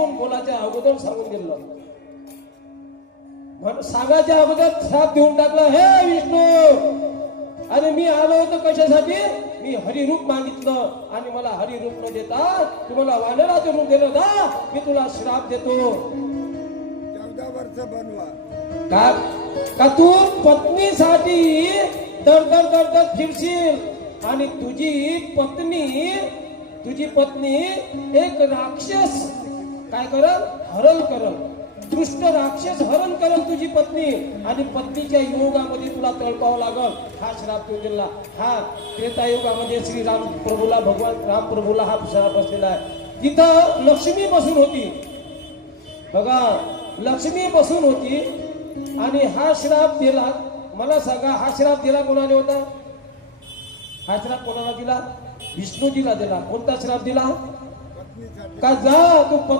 दोन बोलाच्या अगोदर सांगून दिलं. सांगायच्या अगोदर श्राप देऊन टाकला, हे विष्णू. आणि मी आलो होतो कशासाठी? मी हरिरूप मागितलं आणि मला हरिरूप न देता तुम्हाला वानराचं रूप दिलं ना, मी तुला श्राप देतो. 14 वर्ष बनवा. का तू पत्नीसाठी दर दर दर दर फिरशील आणि तुझी पत्नी एक राक्षस काय करल? हरण करल. दुष्ट राक्षस हरण करल तुझी पत्नी आणि पत्नीच्या योगामध्ये तुला तळपावं लागल. हा श्राप देऊन दिला. हा त्रेतायुगामध्ये श्री राम प्रभूला, भगवान राम प्रभूला हा श्राप बसलेला आहे. तिथं लक्ष्मी बसून होती बघा, लक्ष्मी बसून होती आणि हा श्राप दिला. मला सांगा, हा श्राप दिला कोणाने होता? हा श्राप कोणाला दिला? विष्णूजीला दिला. कोणता श्राप दिला? पत्नीसाठी. का जा तू